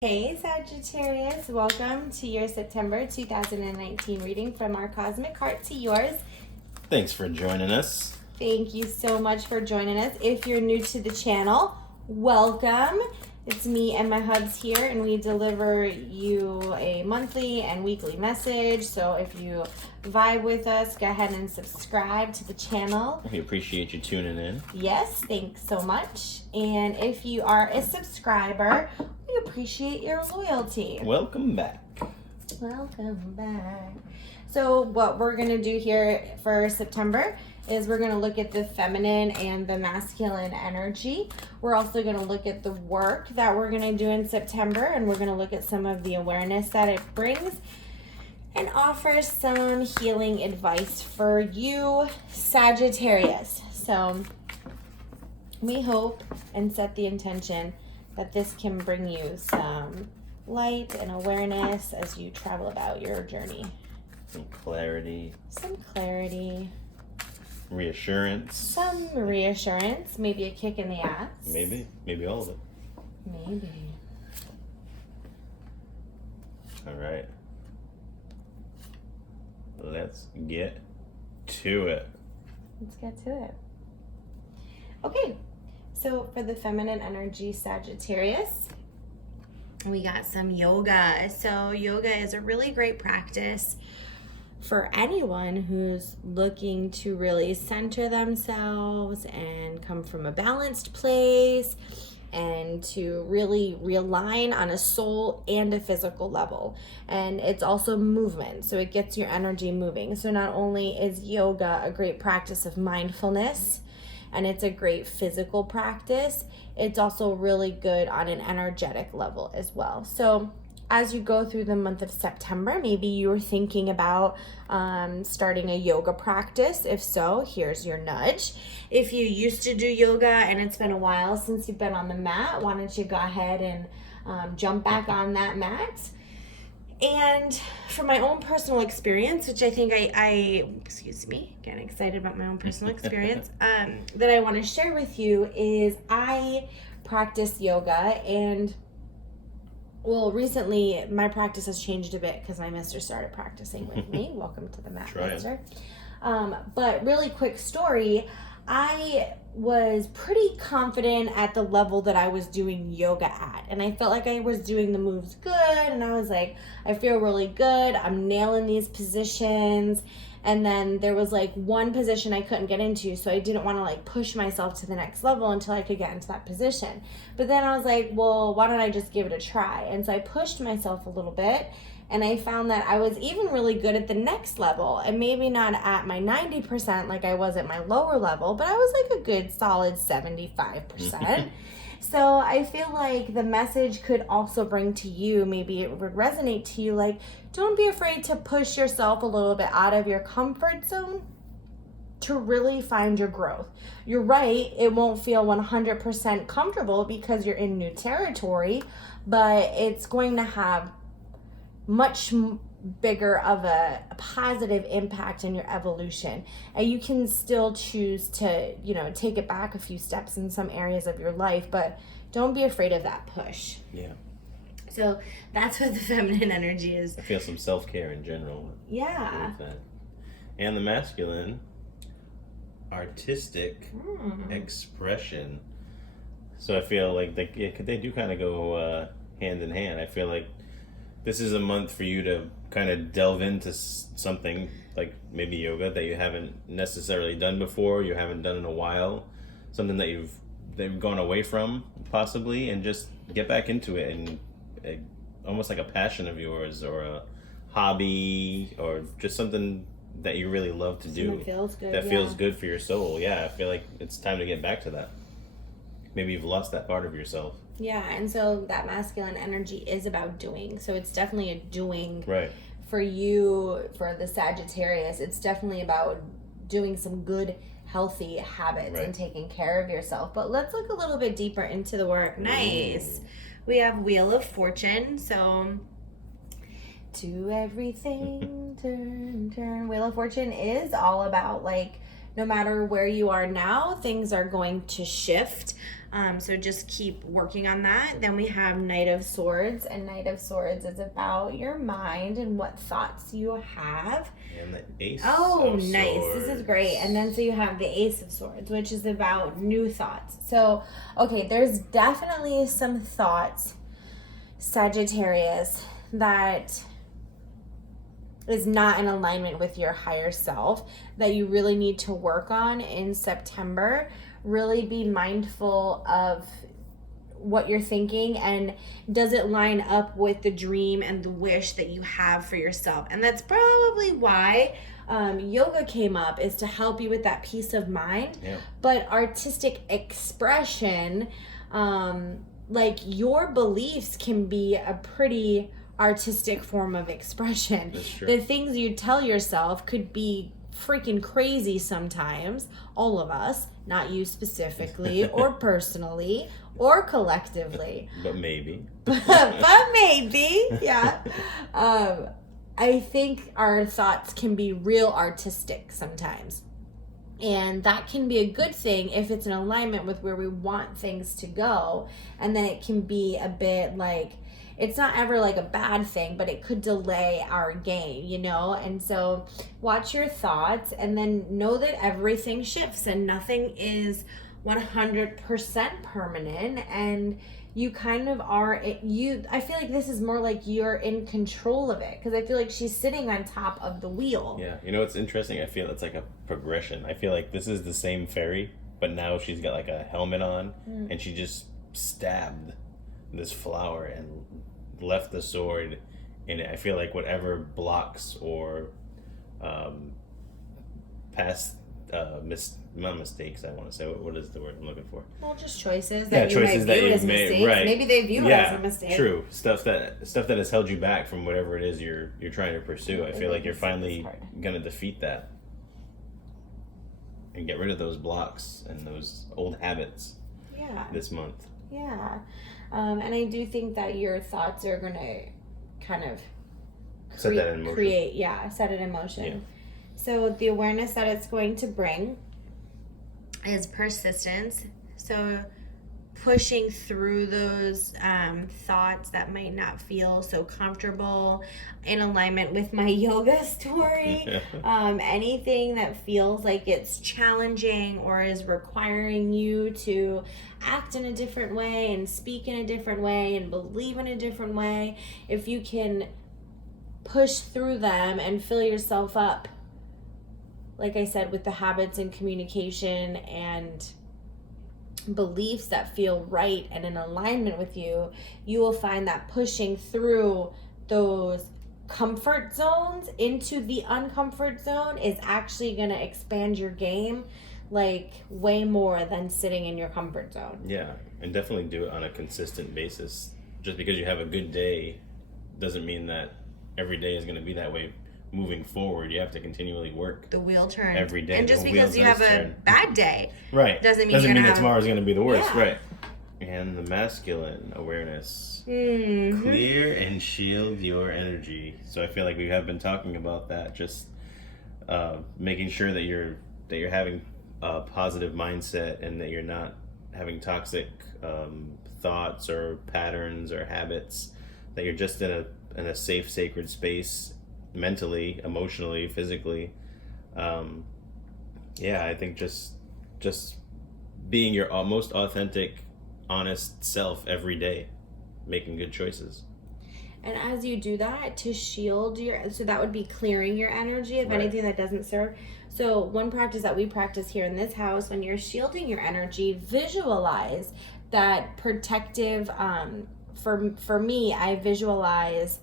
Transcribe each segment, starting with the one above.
Hey Sagittarius, welcome to your September 2019 reading from our Cosmic Heart to yours. Thanks for joining us. Thank you so much for joining us. If you're new to the channel, welcome. It's me and my hubs here, and we deliver you a monthly and weekly message. So if you vibe with us, go ahead and subscribe to the channel. We appreciate you tuning in. Yes, thanks so much. And if you are a subscriber, we appreciate your loyalty. Welcome back. Welcome back. So what we're going to do here for September is we're going to look at the feminine and the masculine energy. We're also going to look at the work that we're going to do in September, and we're going to look at some of the awareness that it brings and offer some healing advice for you, Sagittarius. So we hope and set the intention that this can bring you some light and awareness as you travel about your journey. Some clarity. Reassurance. Some reassurance. Maybe a kick in the ass. Maybe all of it. Maybe. All right. Let's get to it. Let's get to it. Okay, so for the feminine energy, Sagittarius, we got some yoga. So yoga is a really great practice for anyone who's looking to really center themselves and come from a balanced place and to really realign on a soul and a physical level. And it's also movement, so it gets your energy moving. So not only is yoga a great practice of mindfulness and it's a great physical practice, it's also really good on an energetic level as well. So as you go through the month of September, maybe you were thinking about starting a yoga practice. If so, here's your nudge. If you used to do yoga and it's been a while since you've been on the mat, why don't you go ahead and jump back on that mat? And from my own personal experience, which I think getting excited about my own personal experience, that I want to share with you is I practice yoga, and well, recently my practice has changed a bit because my mister started practicing with me. Welcome to the mat, mister. But really quick story, I was pretty confident at the level that I was doing yoga at. And I felt like I was doing the moves good. And I was like, I feel really good. I'm nailing these positions. And then there was like one position I couldn't get into. So I didn't want to like push myself to the next level until I could get into that position. But then I was like, well, why don't I just give it a try? And so I pushed myself a little bit. And I found that I was even really good at the next level, and maybe not at my 90% like I was at my lower level, but I was like a good solid 75%. So I feel like the message could also bring to you, maybe it would resonate to you, like, don't be afraid to push yourself a little bit out of your comfort zone to really find your growth. You're right, it won't feel 100% comfortable because you're in new territory, but it's going to have much bigger of a positive impact in your evolution. And you can still choose to, take it back a few steps in some areas of your life, but don't be afraid of that push. Yeah. So that's what the feminine energy is. I feel some self-care in general. Yeah. And the masculine, artistic expression. So I feel like they do kind of go hand in hand. I feel like this is a month for you to kind of delve into something like maybe yoga that you haven't necessarily done before, you haven't done in a while, something that they've gone away from possibly, and just get back into it, and almost like a passion of yours or a hobby or just something that you really love to do. Feels good for your soul. Yeah, I feel like it's time to get back to that. Maybe you've lost that part of yourself. Yeah, and so that masculine energy is about doing. So it's definitely a doing for you, for the Sagittarius. It's definitely about doing some good, healthy habits and taking care of yourself. But let's look a little bit deeper into the work. Nice. We have Wheel of Fortune. So to everything, turn. Wheel of Fortune is all about like no matter where you are now, things are going to shift. So just keep working on that. Then we have Knight of Swords, and Knight of Swords is about your mind and what thoughts you have. And the Ace Oh, of nice. Swords. This is great. And then so you have the Ace of Swords, which is about new thoughts. So, okay, there's definitely some thoughts, Sagittarius, that is not in alignment with your higher self that you really need to work on in September. Really be mindful of what you're thinking, and does it line up with the dream and the wish that you have for yourself? And that's probably why yoga came up, is to help you with that peace of mind. Yeah. But artistic expression, like your beliefs can be a pretty artistic form of expression. That's true. The things you tell yourself could be freaking crazy sometimes. All of us, not you specifically or personally or collectively. But maybe. But maybe, yeah. I think our thoughts can be real artistic sometimes. And that can be a good thing if it's in alignment with where we want things to go. And then it can be a bit like, it's not ever like a bad thing, but it could delay our game, you know? And so watch your thoughts, and then know that everything shifts and nothing is 100% permanent. And you kind of are, I feel like this is more like you're in control of it, because I feel like she's sitting on top of the wheel. Yeah, you know what's interesting? I feel it's like a progression. I feel like this is the same Faerie, but now she's got like a helmet on, and she just stabbed this flower and left the sword in it. I feel like whatever blocks or past not mistakes, I want to say, what is the word I'm looking for? Well, just choices that you choices might that view you've as made, mistakes. right. Maybe they view it as a mistake. True. Stuff that has held you back from whatever it is you're trying to pursue. I feel like you're finally gonna defeat that and get rid of those blocks and those old habits. Yeah. This month. Yeah. And I do think that your thoughts are gonna kind of Set that in motion. Set it in motion. Yeah. So the awareness that it's going to bring is persistence. So pushing through those thoughts that might not feel so comfortable, in alignment with my yoga story. Anything that feels like it's challenging or is requiring you to act in a different way and speak in a different way and believe in a different way, if you can push through them and fill yourself up, like I said, with the habits and communication and beliefs that feel right and in alignment with you, you will find that pushing through those comfort zones into the uncomfort zone is actually going to expand your game like way more than sitting in your comfort zone. Yeah, and definitely do it on a consistent basis. Just because you have a good day doesn't mean that every day is going to be that way moving forward. You have to continually work. The wheel turns every day. And just because you have a bad day, right, doesn't mean that tomorrow's going to be the worst. Yeah. Right. And the masculine awareness. Mm-hmm. Clear and shield your energy. So I feel like we have been talking about that. Just making sure that you're having a positive mindset and that you're not having toxic thoughts or patterns or habits. That you're just in a safe, sacred space, mentally, emotionally, physically. I think just being your most authentic, honest self every day, making good choices. And as you do that, to shield so that would be clearing your energy of anything that doesn't serve. So one practice that we practice here in this house, when you're shielding your energy, visualize that protective, for me, I visualize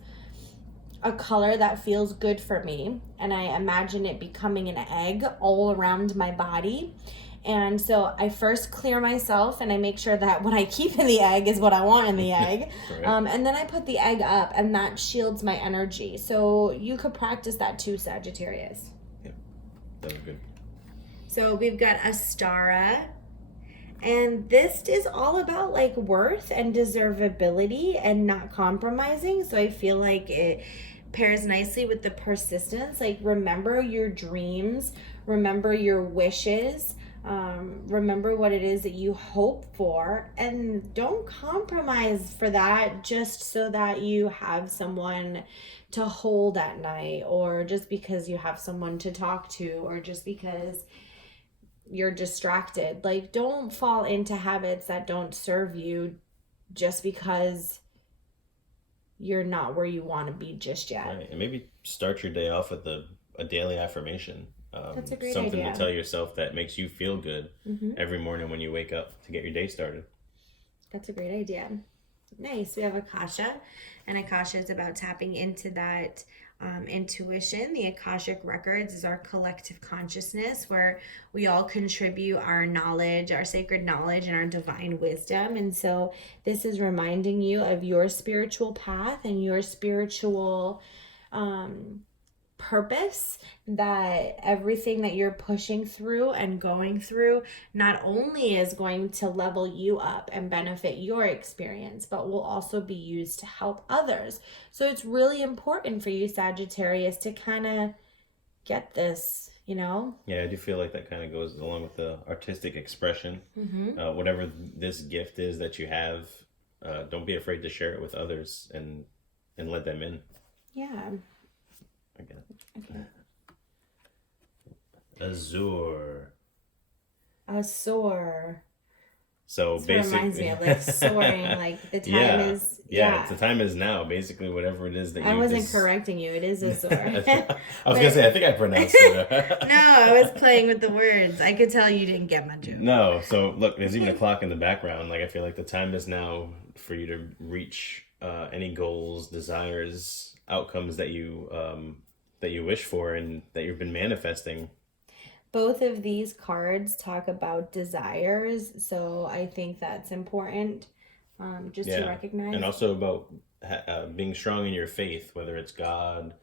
a color that feels good for me, and I imagine it becoming an egg all around my body. And so I first clear myself, and I make sure that what I keep in the egg is what I want in the egg. Right. And then I put the egg up, and that shields my energy. So you could practice that too, Sagittarius. Yeah, that was good. So we've got Astara. And this is all about like worth and deservability and not compromising. So I feel like it pairs nicely with the persistence. Like, remember your dreams, Remember your wishes. Remember what it is that you hope for, and don't compromise for that just so that you have someone to hold at night, or just because you have someone to talk to, or just because you're distracted. Like, don't fall into habits that don't serve you just because you're not where you want to be just yet. Right. And maybe start your day off with a daily affirmation. That's a great something idea. to tell yourself that makes you feel good every morning when you wake up to get your day started. That's a great idea. Nice. We have Akasha, and Akasha is about tapping into that intuition. The Akashic Records is our collective consciousness where we all contribute our knowledge, our sacred knowledge, and our divine wisdom. And so this is reminding you of your spiritual path and your spiritual purpose, that everything that you're pushing through and going through not only is going to level you up and benefit your experience, but will also be used to help others. So it's really important for you, Sagittarius, to kind of get this, you know? Yeah, I do feel like that kind of goes along with the artistic expression. Whatever this gift is that you have, don't be afraid to share it with others and let them in. Yeah. Again. Okay. Azure. Azure. So This basically, reminds me of like soaring, like the time is. Yeah, the time is now. Basically, whatever it is that I you. wasn't correcting you. It is Azure. I was gonna say, I think I pronounced it. No, I was playing with the words. I could tell you didn't get my joke. No, so look, there's even a clock in the background. Like, I feel like the time is now for you to reach any goals, desires, outcomes that you wish for and that you've been manifesting. Both of these cards talk about desires, so I think that's important just to recognize. And also about being strong in your faith, whether it's God,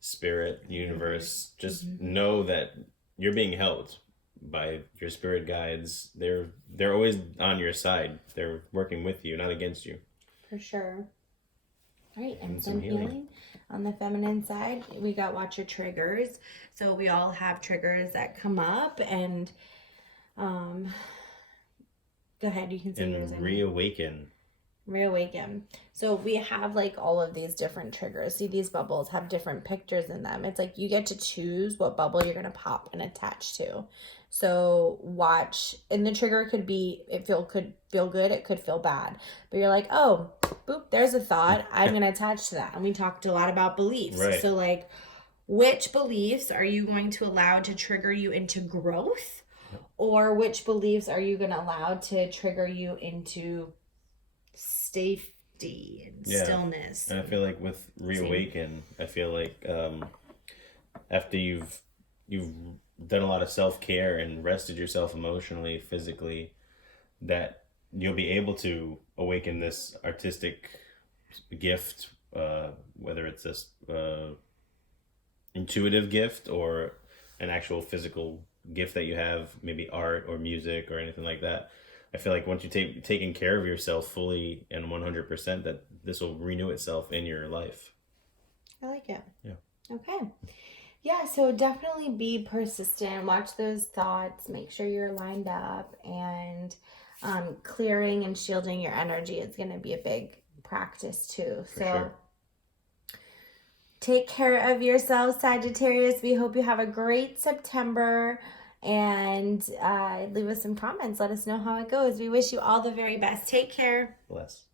spirit, universe. Just know that you're being helped by your spirit guides. They're always on your side. They're working with you, not against you. For sure. All right, and some healing. On the feminine side, we got watch your triggers. So we all have triggers that come up, and go ahead, you can say yours. And reawaken. So we have like all of these different triggers. See, these bubbles have different pictures in them. It's like you get to choose what bubble you're going to pop and attach to. So watch, and the trigger could be, could feel good, it could feel bad, but you're like, oh, boop, there's a thought, I'm going to attach to that. And we talked a lot about beliefs. Right. So like, which beliefs are you going to allow to trigger you into growth, or which beliefs are you going to allow to trigger you into safety and stillness? And I feel like with reawaken, I feel like after you've done a lot of self-care and rested yourself emotionally, physically, that you'll be able to awaken this artistic gift, whether it's this intuitive gift or an actual physical gift that you have, maybe art or music or anything like that. I feel like once you taking care of yourself fully and 100%, that this will renew itself in your life. I like it. Yeah. Okay. Yeah, so definitely be persistent. Watch those thoughts. Make sure you're lined up, and clearing and shielding your energy is going to be a big practice too. For sure. Take care of yourself, Sagittarius. We hope you have a great September, and leave us some comments. Let us know how it goes. We wish you all the very best. Take care. Bless.